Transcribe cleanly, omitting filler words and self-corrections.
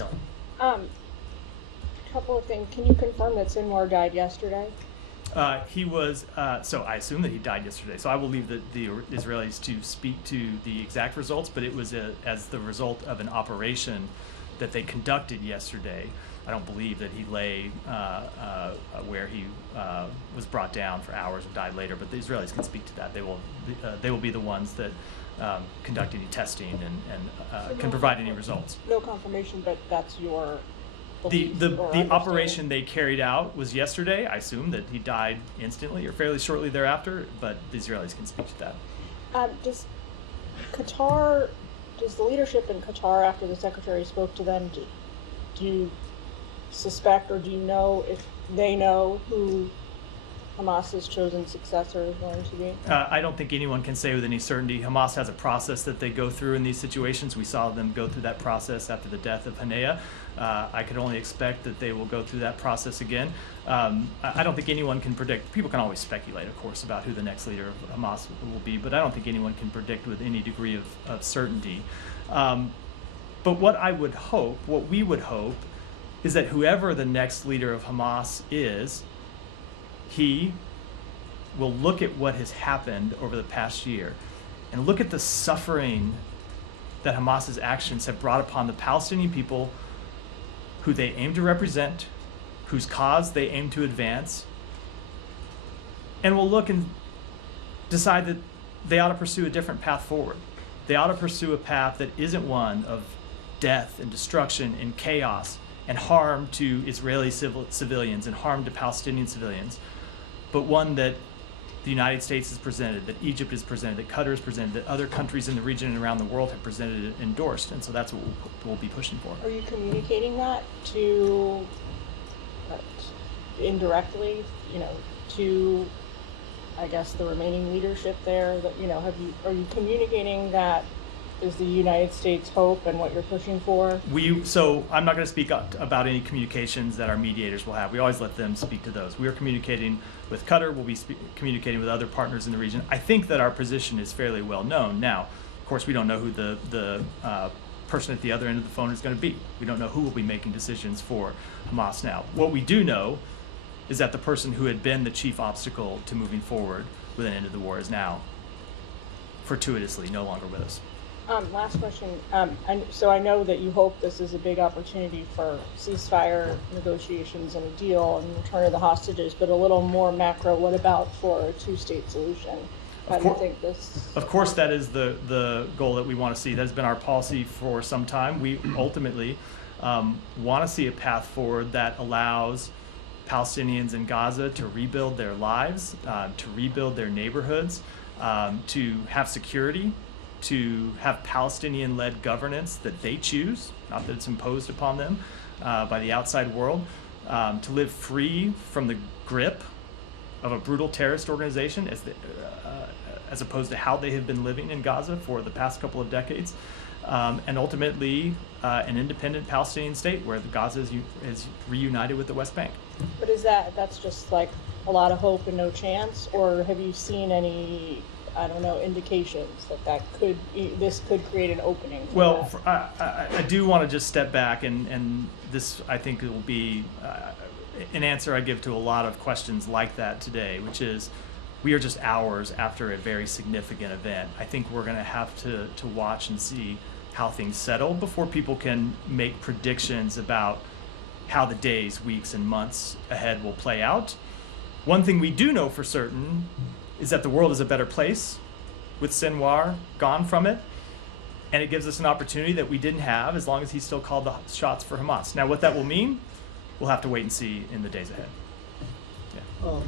Jill. Couple of things. Can you confirm that Sinwar died yesterday? He was, so I assume that he died yesterday. So I will leave the Israelis to speak to the exact results, but it was as the result of an operation that they conducted yesterday. I don't believe that he lay where he was brought down for hours and died later, but the Israelis can speak to that. They will be the ones that conduct any testing and can provide any results. No confirmation, but that's your The operation they carried out was yesterday. I assume that he died instantly or fairly shortly thereafter, but the Israelis can speak to that. Does the leadership in Qatar, after the secretary spoke to them, do you suspect or do you know if they know who Hamas's chosen successor is going to be? I don't think anyone can say with any certainty. Hamas has a process that they go through in these situations. We saw them go through that process after the death of Hayha. I could only expect that they will go through that process again. I don't think anyone can predict. People can always speculate, of course, about who the next leader of Hamas will be, but I don't think anyone can predict with any degree of certainty. But what we would hope, is that whoever the next leader of Hamas is, he will look at what has happened over the past year and look at the suffering that Hamas's actions have brought upon the Palestinian people who they aim to represent, whose cause they aim to advance, and will look and decide that they ought to pursue a different path forward. They ought to pursue a path that isn't one of death and destruction and chaos and harm to Israeli civilians and harm to Palestinian civilians, but one that the United States has presented, that Egypt has presented, that Qatar has presented, that other countries in the region and around the world have presented and endorsed. And so that's what we'll be pushing for. Are you communicating that to, indirectly, to, I guess, the remaining leadership there? That are you communicating that is the United States hope and what you're pushing for? So I'm not going to speak about any communications that our mediators will have. We always let them speak to those. We are communicating with Qatar. We'll be communicating with other partners in the region. I think that our position is fairly well known. Now, of course, we don't know who the person at the other end of the phone is going to be. We don't know who will be making decisions for Hamas now. What we do know is that the person who had been the chief obstacle to moving forward with an end of the war is now fortuitously no longer with us. Last question. So I know that you hope this is a big opportunity for ceasefire negotiations and a deal and return of the hostages, but a little more macro, what about for a two-state solution? How do you think this? Of course, that is the goal that we want to see. That has been our policy for some time. We ultimately want to see a path forward that allows Palestinians in Gaza to rebuild their lives, to rebuild their neighborhoods, to have security, to have Palestinian-led governance that they choose, not that it's imposed upon them by the outside world, to live free from the grip of a brutal terrorist organization as opposed to how they have been living in Gaza for the past couple of decades, and ultimately an independent Palestinian state where Gaza is reunited with the West Bank. But that's just like a lot of hope and no chance, or have you seen any indications that this could create an opening? Well, I do want to just step back, and this I think will be an answer I give to a lot of questions like that today, which is we are just hours after a very significant event. I think we're going to have to watch and see how things settle before people can make predictions about how the days, weeks, and months ahead will play out. One thing we do know for certain is that the world is a better place with Sinwar gone from it, and it gives us an opportunity that we didn't have as long as he still called the shots for Hamas. Now, what that will mean, we'll have to wait and see in the days ahead. Yeah.